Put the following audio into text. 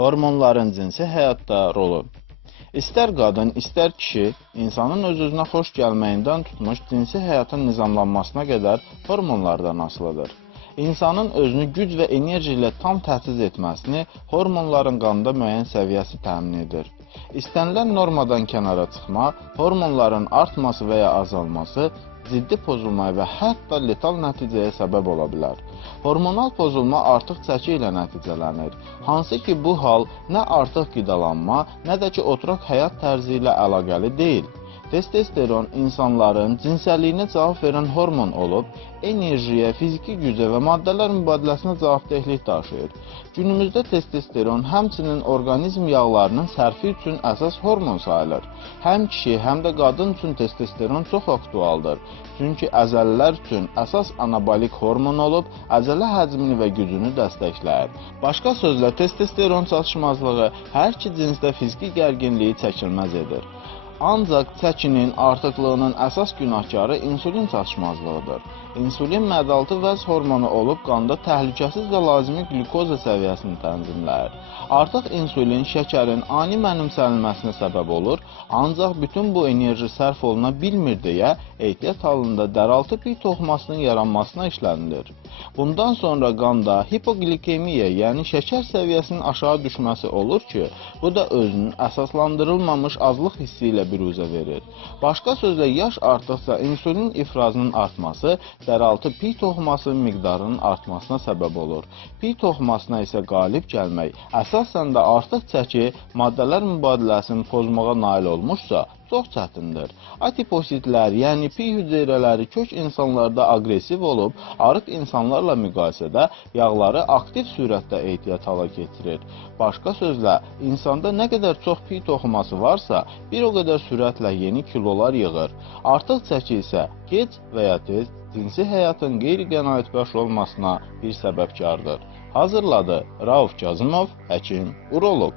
Hormonların cinsi həyatda rolu. İstər qadın, istər kişi, insanın öz-özünə xoş gəlməyindən tutmuş cinsi həyatın nizamlanmasına qədər hormonlardan asılıdır. İnsanın özünü güc və enerji ilə tam təchiz etməsini hormonların qanda müəyyən səviyyəsi təmin edir. İstənilən normadan kənara çıxma, hormonların artması və ya azalması ciddi pozulmaya və hətta letal nəticəyə səbəb ola bilər. Hormonal pozulma artıq çəki ilə nəticələnir. Hansı ki, bu hal nə artıq qidalanma, nə də ki, oturaq həyat tərzi ilə əlaqəli deyil. Testosteron insanların cinsəlliyinə cavab verən hormon olub, enerjiyə, fiziki gücə və maddələr mübadiləsinə cavabdehlik daşıyır. Günümüzdə testosteron həmçinin orqanizm yağlarının sərfi üçün əsas hormon sayılır. Həm kişi, həm də qadın üçün testosteron çox aktualdır. Çünki əzəlilər üçün əsas anabolik hormon olub, əzələ həcmini və gücünü dəstəkləyir. Başqa sözlə, testosteron çatışmazlığı hər iki cinsdə fiziki gərginliyi çəkilməz edir. Ancaq çəkinin artıqlığının əsas günahkarı insulin çatışmazlığıdır. İnsulin mədaltı vəz hormonu olub qanda təhlükəsiz və lazımi glukoza səviyyəsini tənzimləyir. Artıq insulin şəkərin ani mənimsənilməsinə səbəb olur, ancaq bütün bu enerji sərf oluna bilmir deyə ehtiyat halında dəraltı pi toxumasının yaranmasına işlənilir. Bundan sonra qanda hipoglikemiya, yəni şəkər səviyyəsinin aşağı düşməsi olur ki, bu da özünün əsaslandırılmamış azlıq hissi ilə büruzə verir. Başqa sözlə, yaş artdıqca insulin ifrazının artması dəraltı pi toxumasının miqdarının artmasına səbəb olur. Pi toxumasına isə qalib gəlmək, əsasən də artıq çəki maddələr mübadiləsini pozmağa nail olmuşsa, çox çətindir. Adipositlər, yəni pi hüceyrələri kök insanlarda aqressiv olub, arıq insanlarla müqayisədə yağları aktiv sürətdə ehtiyat hala getirir. Başqa sözlə, insanda nə qədər çox pi toxuması varsa, bir o qədər sürətlə yeni kilolar yığır. Artıq çəki isə gec və ya tez cinsi həyatın qeyri-qənaətbəxş olmasına bir səbəbkardır. Hazırladı Rauf Kazımov, həkim, uroloq.